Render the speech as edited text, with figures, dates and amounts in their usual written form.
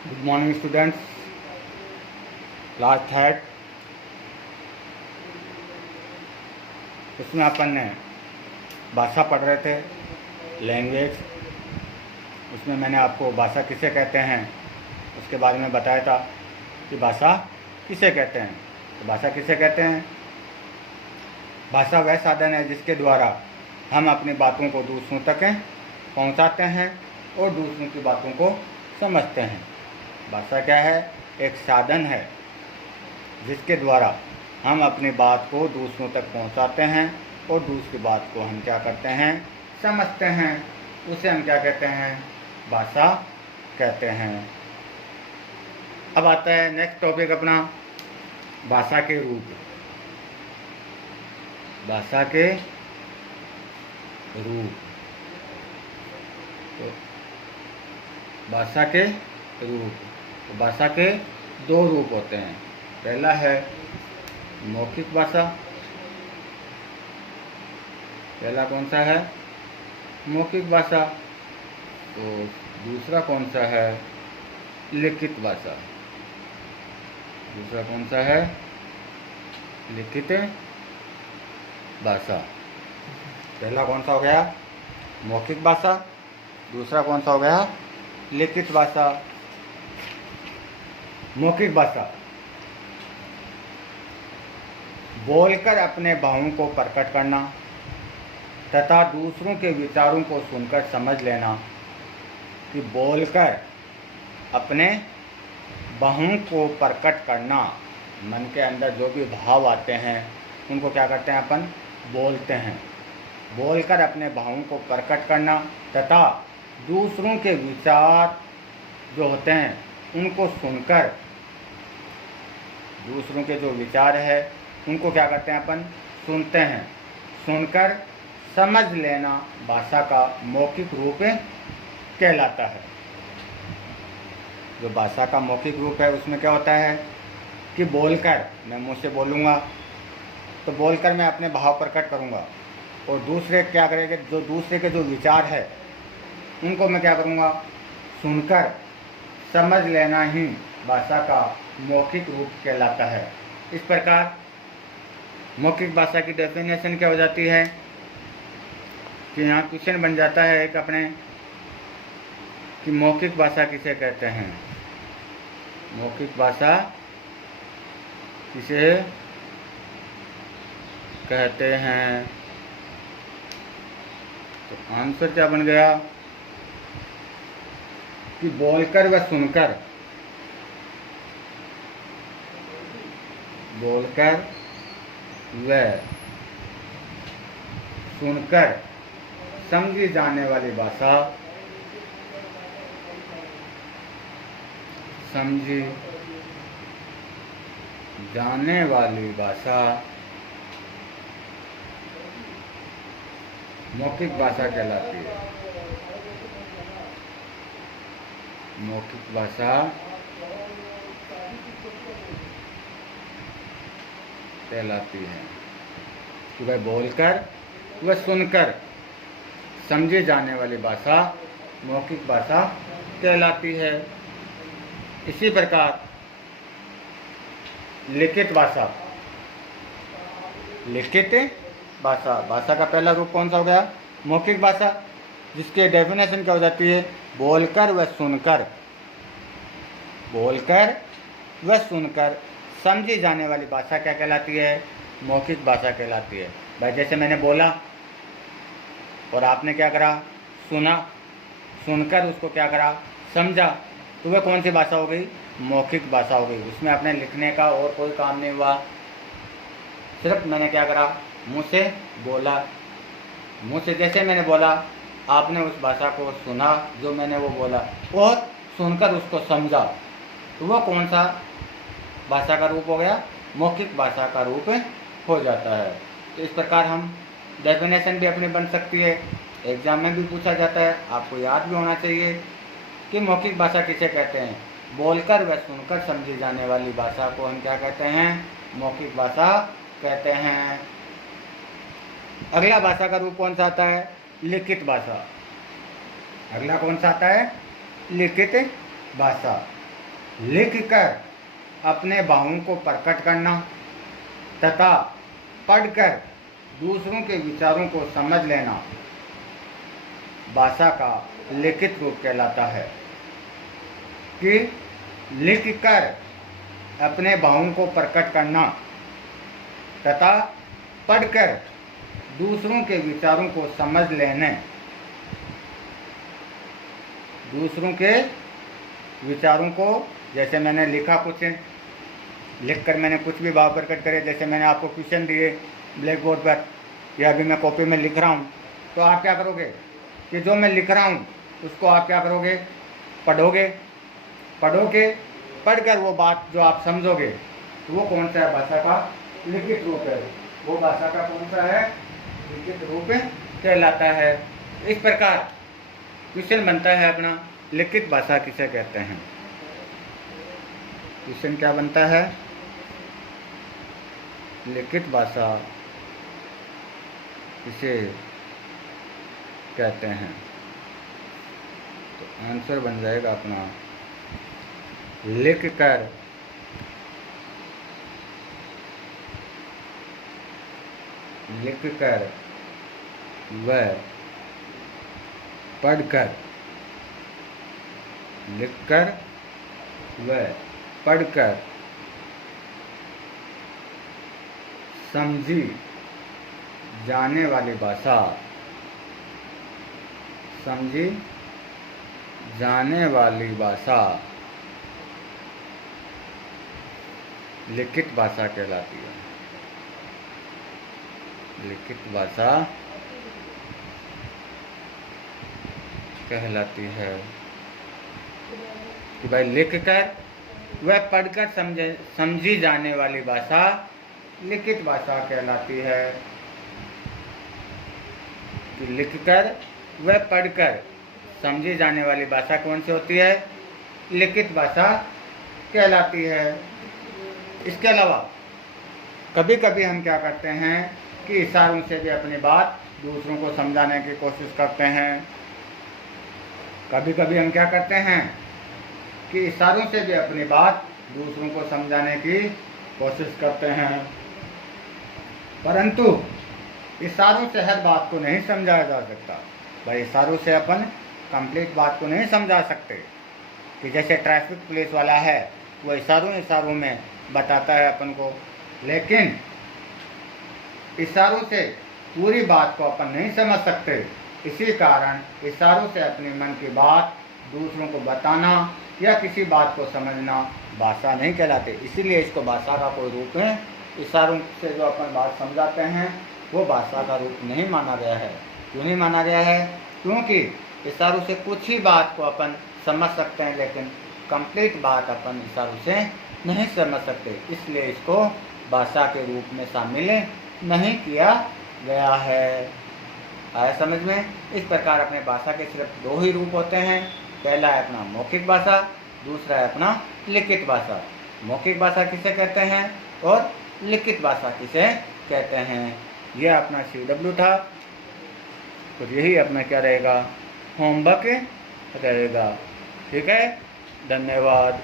Good morning students, class third. इसमें अपन ने भाषा पढ़ रहे थे, लैंग्वेज। उसमें मैंने आपको भाषा किसे कहते हैं उसके बारे में बताया था कि भाषा किसे कहते हैं। तो भाषा किसे कहते हैं? भाषा वह साधन है जिसके द्वारा हम अपनी बातों को दूसरों तक पहुंचाते हैं और दूसरों की बातों को समझते हैं। भाषा क्या है? एक साधन है जिसके द्वारा हम अपनी बात को दूसरों तक पहुंचाते हैं और दूसरी बात को हम क्या करते हैं? समझते हैं। उसे हम क्या कहते हैं? भाषा कहते हैं। अब आता है नेक्स्ट टॉपिक अपना, भाषा के रूप। भाषा के रूप। तो भाषा के रूप, तो भाषा के दो रूप होते हैं। पहला है मौखिक भाषा। पहला कौन सा है? मौखिक भाषा। तो दूसरा कौन सा है? लिखित भाषा। दूसरा कौन सा है? लिखित भाषा। पहला कौन सा हो गया? मौखिक भाषा। दूसरा कौन सा हो गया? लिखित भाषा। मौखिक भाषा बोलकर अपने भावों को प्रकट करना तथा दूसरों के विचारों को सुनकर समझ लेना। कि बोलकर अपने भावों को प्रकट करना, मन के अंदर जो भी भाव आते हैं उनको क्या करते हैं? अपन बोलते हैं। बोलकर अपने भावों को प्रकट करना तथा दूसरों के विचार जो होते हैं उनको सुनकर, दूसरों के जो विचार है उनको क्या करते हैं? अपन सुनते हैं। सुनकर समझ लेना भाषा का मौखिक रूप कहलाता है। जो भाषा का मौखिक रूप है उसमें क्या होता है कि बोलकर, मैं मुँह से बोलूँगा तो बोलकर मैं अपने भाव प्रकट करूँगा और दूसरे क्या करेंगे? जो दूसरे के जो विचार है उनको मैं क्या करूँगा? सुनकर समझ लेना ही भाषा का मौखिक रूप कहलाता है। इस प्रकार मौखिक भाषा की डेफिनेशन क्या हो जाती है कि यहाँ क्वेश्चन बन जाता है एक अपने कि मौखिक भाषा किसे कहते हैं? मौखिक भाषा किसे कहते हैं? तो आंसर क्या बन गया कि बोलकर व सुनकर, बोलकर व सुनकर समझी जाने वाली भाषा, समझी जाने वाली भाषा मौखिक भाषा कहलाती है। मौखिक भाषा कहलाती है कि वह बोलकर व सुनकर समझे जाने वाली भाषा मौखिक भाषा कहलाती है। इसी प्रकार लिखित भाषा। लिखित भाषा, भाषा का पहला रूप कौन सा हो गया? मौखिक भाषा, जिसकी डेफिनेशन क्या हो जाती है? बोलकर व सुनकर, बोलकर व सुनकर समझी जाने वाली भाषा क्या कहलाती है? मौखिक भाषा कहलाती है। भाई जैसे मैंने बोला और आपने क्या करा? सुना। सुनकर उसको क्या करा? समझा। तो वह कौन सी भाषा हो गई? मौखिक भाषा हो गई। उसमें अपने लिखने का और कोई काम नहीं हुआ, सिर्फ मैंने क्या करा? मुँह से बोला। मुँह से जैसे मैंने बोला, आपने उस भाषा को सुना जो मैंने वो बोला और सुनकर उसको समझा। तो वह कौन सा भाषा का रूप हो गया? मौखिक भाषा का रूप हो जाता है। तो इस प्रकार हम डेफिनेशन भी अपनी बन सकती है, एग्जाम में भी पूछा जाता है, आपको याद भी होना चाहिए कि मौखिक भाषा किसे कहते हैं? बोलकर व सुनकर समझी जाने वाली भाषा को हम क्या कहते हैं? मौखिक भाषा कहते हैं। अगला भाषा का रूप कौन सा आता है? लिखित भाषा। अगला कौन सा आता है? लिखित भाषा। लिख कर अपने भावों को प्रकट करना तथा पढ़कर दूसरों के विचारों को समझ लेना भाषा का लिखित रूप कहलाता है। कि लिख कर अपने भावों को प्रकट करना तथा पढ़कर दूसरों के विचारों को समझ लेने, दूसरों के विचारों को, जैसे मैंने लिखा कुछ, लिख कर मैंने कुछ भी भाव प्रकट करे, जैसे मैंने आपको क्वेश्चन दिए ब्लैक बोर्ड पर या अभी मैं कॉपी में लिख रहा हूँ, तो आप क्या करोगे कि जो मैं लिख रहा हूँ उसको आप क्या करोगे, पढ़ोगे। पढ़कर वो बात जो आप समझोगे तो वो कौन सा है, भाषा का लिखित रूप है। वो भाषा का कौन सा है, लिखित रूप कहलाता है। इस प्रकार क्वेश्चन बनता है अपना, लिखित भाषा किसे कहते हैं। क्वेश्चन क्या बनता है, लिखित भाषा किसे कहते हैं। तो आंसर बन जाएगा अपना, लिख कर व पढ़कर, लिखकर व पढ़कर समझी जाने वाली भाषा, समझी जाने वाली भाषा लिखित भाषा कहलाती है। लिखित भाषा कहलाती है कि भाई लिख कर वह पढ़कर समझी जाने वाली भाषा लिखित भाषा कहलाती है। कि लिखकर वह पढ़कर समझी जाने वाली भाषा कौन सी होती है, लिखित भाषा कहलाती है। इसके अलावा कभी कभी हम क्या करते हैं कि इशारों से भी अपनी बात दूसरों को समझाने की कोशिश करते हैं। कभी कभी हम क्या करते हैं कि इशारों से भी अपनी बात दूसरों को समझाने की कोशिश करते हैं, परंतु इशारों से हर बात को नहीं समझाया जा सकता। भाई इशारों से अपन कंप्लीट बात को नहीं समझा सकते। कि जैसे ट्रैफिक पुलिस वाला है, वो इशारों में बताता है अपन को, लेकिन इशारों से पूरी बात को अपन नहीं समझ सकते। इसी कारण इशारों से अपने मन की बात दूसरों को बताना या किसी बात को समझना भाषा नहीं कहलाते। इसीलिए इसको भाषा का कोई रूप है, इशारों से जो अपन बात समझाते हैं वो भाषा का रूप नहीं माना गया है। क्यों नहीं माना गया है, क्योंकि इशारों से कुछ ही बात को अपन समझ सकते हैं, लेकिन कंप्लीट बात अपन इशारों से नहीं समझ सकते। इसलिए इसको भाषा के रूप में शामिल नहीं किया गया है। आया समझ में। इस प्रकार अपने भाषा के सिर्फ दो ही रूप होते हैं। पहला है अपना मौखिक भाषा, दूसरा है अपना लिखित भाषा। मौखिक भाषा किसे कहते हैं और लिखित भाषा किसे कहते हैं। यह अपना CW था। तो यही अपना क्या रहेगा, होमवर्क रहेगा। ठीक है, धन्यवाद।